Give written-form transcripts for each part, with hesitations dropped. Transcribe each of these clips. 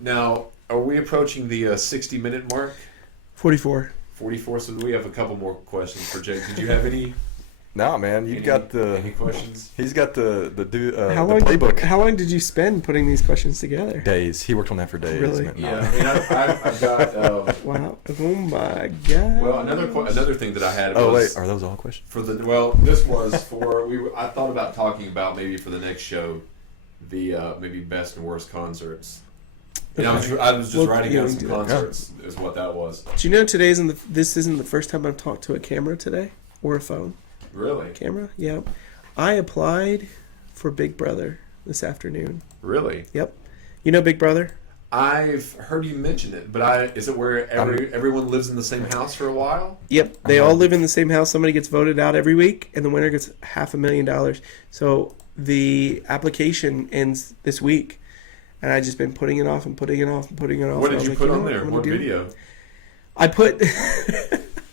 Now, are we approaching the 60-minute mark? 44. 44. So we have a couple more questions for Jake. Did you have any? Nah, man, you got the. Any questions? He's got the How the long? playbook. How long did you spend putting these questions together? Days. He worked on that for days. Really? Man. Yeah. I mean, I've got. Wow. Oh my god. Well, another thing that I had. Oh was wait, are those all questions? For the this was for I thought about talking about maybe for the next show, the maybe best and worst concerts. And I was just writing down some concerts is what that was. Do you know this isn't the first time I've talked to a camera today or a phone? Really? Camera? Yeah. I applied for Big Brother this afternoon. Really? Yep. You know Big Brother? I've heard you mention it, but is it where everyone lives in the same house for a while? Yep. They all live in the same house. Somebody gets voted out every week, and the winner gets $500,000. So the application ends this week, and I've just been putting it off and putting it off and putting it off. What did you put on there? What video? I put...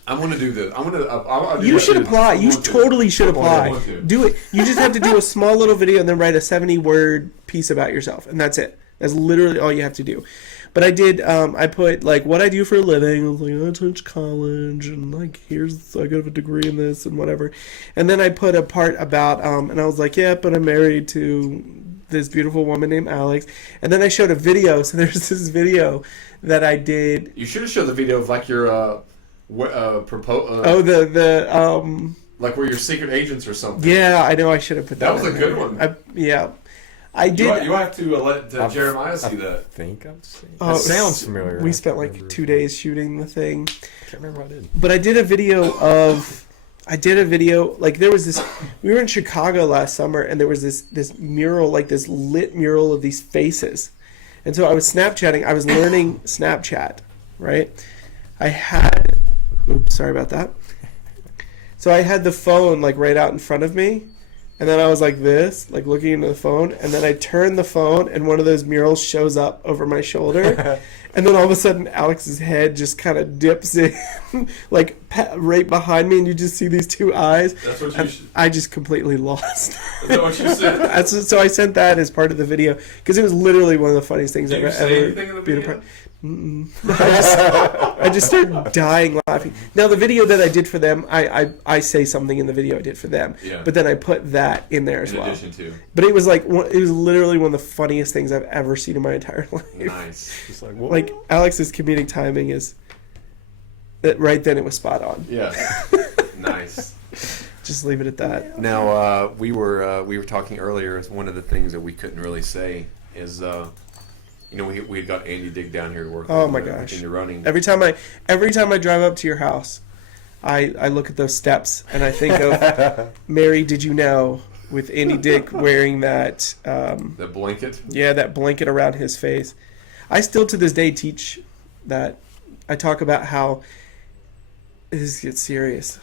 I'm going to do this. I'll do You should apply. You totally should apply. Do it. You just have to do a small little video and then write a 70-word piece about yourself, and that's it. That's literally all you have to do. But I did. I put like what I do for a living. I was like, I teach college, and like I got a degree in this and whatever. And then I put a part about and I was like, yeah, but I'm married to this beautiful woman named Alex. And then I showed a video. So there's this video that I did. You should have showed the video of like your like where you're secret agents or something. Yeah, I know. I should have put that. That was a good one. Yeah. I did. You have to let Jeremiah see that. I think I've seen it. Oh, It sounds familiar. We spent like 2 days shooting the thing. I can't remember what I did. But I did a video of... like there was this... We were in Chicago last summer, and there was this mural, like this lit mural of these faces. And so I was Snapchatting. I was learning Snapchat, right? I had... Oops, sorry about that. So I had the phone like right out in front of me, and then I was like this, like looking into the phone, and then I turned the phone, and one of those murals shows up over my shoulder, and then all of a sudden Alex's head just kind of dips in, like right behind me, and you just see these two eyes. That's what you should. I just completely lost. Is that what you said? So I sent that as part of the video because it was literally one of the funniest things Did I've you ever say anything in the video? I just started dying laughing. Now the video that I did for them, I say something in the video I did for them, but then I put that in there as well. In addition to. But it was like it was literally one of the funniest things I've ever seen in my entire life. Nice. Just like Alex's comedic timing is that right then it was spot on. Yeah. Nice. Just leave it at that. Now we were talking earlier. As one of the things that we couldn't really say is. We had got Andy Dick down here to work. Oh my gosh! In the running. Every time I drive up to your house, I look at those steps and I think of Mary. Did you know? With Andy Dick wearing that that blanket. Yeah, that blanket around his face. I still to this day teach that. I talk about how this gets serious.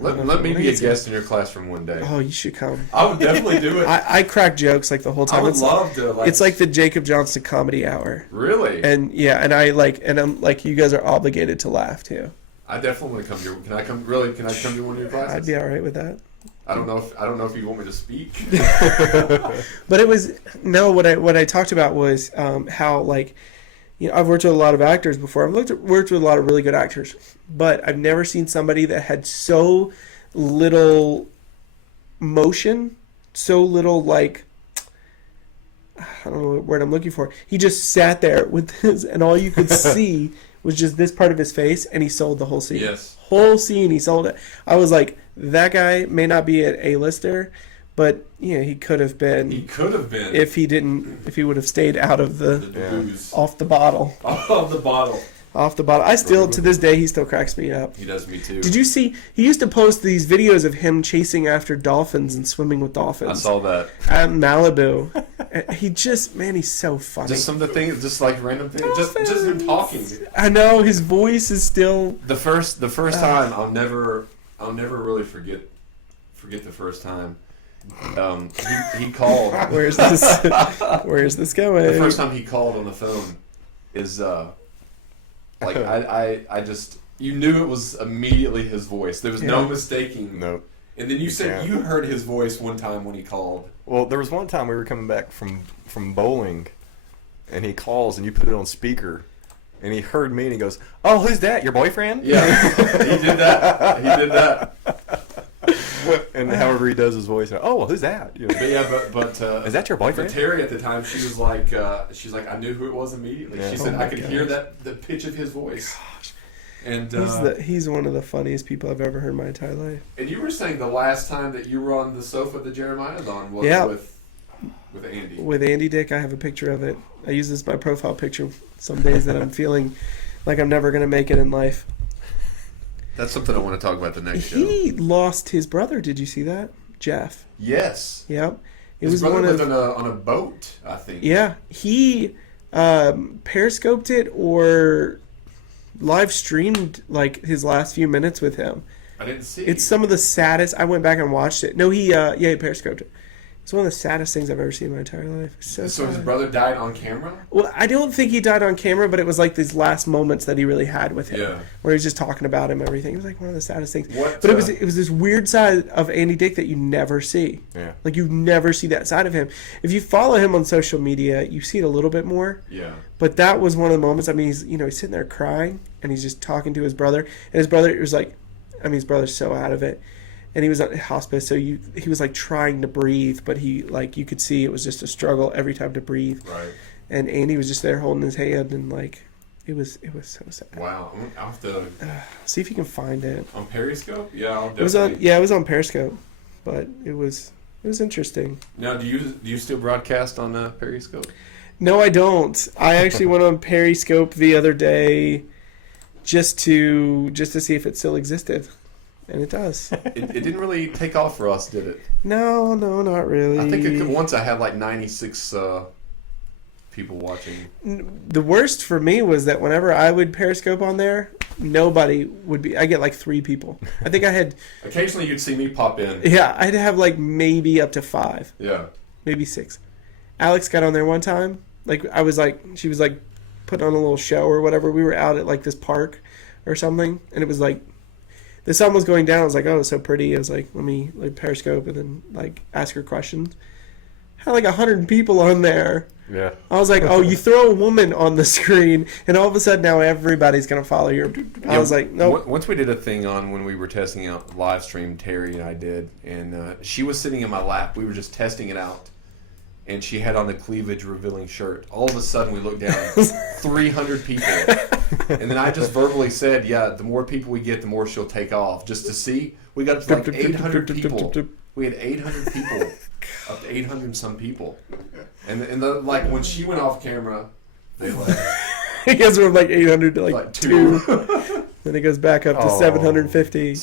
Let me be a guest in your classroom one day. Oh, you should come. I would definitely do it. I crack jokes like the whole time. I would love to. It's like the Jacob Johnson Comedy Hour. Really? And yeah, and I'm like, you guys are obligated to laugh too. I definitely want to come to. Can I come? Really? Can I come to one of your classes? I'd be all right with that. I don't know if you want me to speak. But it was what I talked about was how like. I've worked with a lot of actors before. I've worked with a lot of really good actors, but I've never seen somebody that had so little motion, so little like, I don't know what word I'm looking for. He just sat there with his, and all you could see was just this part of his face, and he sold the whole scene. Yes. Whole scene, he sold it. I was like, that guy may not be an A-lister, but he could have been. He could have been if he would have stayed out of the booze. Off the bottle. Off the bottle. Off the bottle. I still to this day he still cracks me up. He does me too. Did you see? He used to post these videos of him chasing after dolphins and swimming with dolphins. I saw that at Malibu. He's so funny. Just some of the things, just like random things, just him talking. I know his voice is still the first time. I'll never really forget the first time. He called. Where's this going? The first time he called on the phone is like I just you knew it was immediately his voice. There was no mistaking. No. And then you said you heard his voice one time when he called. Well, there was one time we were coming back from bowling, and he calls, and you put it on speaker, and he heard me, and he goes, "Oh, who's that? Your boyfriend?" Yeah, he did that. He did that. And however he does his voice, oh, well, who's that? You know, But yeah, but is that your but boyfriend? Terry at the time, she was like, I knew who it was immediately. Yeah. She said Oh my I could hear gosh. the pitch of his voice. And He's one of the funniest people I've ever heard in my entire life. and you were saying the last time that you were on the sofa that Jeremiah's on was Yeah. with Andy. With Andy Dick, I have a picture of it. I use this as my profile picture some days that I'm feeling like I'm never going to make it in life. That's something I want to talk about the next show. He lost his brother. Did you see that? Jeff. Yes. Yep. It His was brother one was of on a boat, I think. yeah. He periscoped it or live streamed like his last few minutes with him. I didn't see. It's some of the saddest. I went back and watched it. No, he periscoped it. It's one of the saddest things I've ever seen in my entire life. It's so So his sad. brother died on camera? Well, I don't think he died on camera, but it was like these last moments that he really had with him, Yeah. where he was just talking about him, everything. It was like one of the saddest things. What, But it was this weird side of Andy Dick that you never see. Yeah. Like you never see that side of him. If you follow him on social media, you see it a little bit more. Yeah. But that was one of the moments. I mean, he's sitting there crying, and he's just talking to his brother, and his brother was like, his brother's so out of it. And he was at hospice, so he was like trying to breathe, but he like you could see it was just a struggle every time to breathe. Right. And Andy was just there holding his hand, and like it was so sad. Wow. I'll have to See if you can find it. on Periscope. Yeah, I'll It was definitely. it was on Periscope, but it was interesting. Now, do you still broadcast on Periscope? No, I don't. I actually went on Periscope the other day just to see if it still existed, and it does. It didn't really take off for us, did it? No, not really. I think once I had like 96 people watching. The worst for me was that whenever I would Periscope on there, nobody would be. I get like 3 people. I think I had. Occasionally, you'd see me pop in. Yeah, I'd have like maybe up to 5, Yeah. maybe 6. Alex got on there one time. Like she was like putting on a little show or whatever. We were out at like this park or something, and it was like the sun was going down. I was like, oh, it's so pretty. I was like, let me like Periscope and then like ask her questions. Had like 100 people on there. Yeah. I was like, oh, you throw a woman on the screen, and all of a sudden now everybody's gonna follow you. I was like, no. Once we did a thing on when we were testing out live stream, Terry and I did, and she was sitting in my lap. We were just testing it out, and she had on the cleavage revealing shirt. All of a sudden, we looked down, 300 people, and then I just verbally said, "Yeah, the more people we get, the more she'll take off." Just to see, we got up to like 800 people. We had 800 people, up to 800 and some people, and like when she went off camera, they left. It goes from like 800 to like Like 2. two. Then it goes back up to Oh. 750.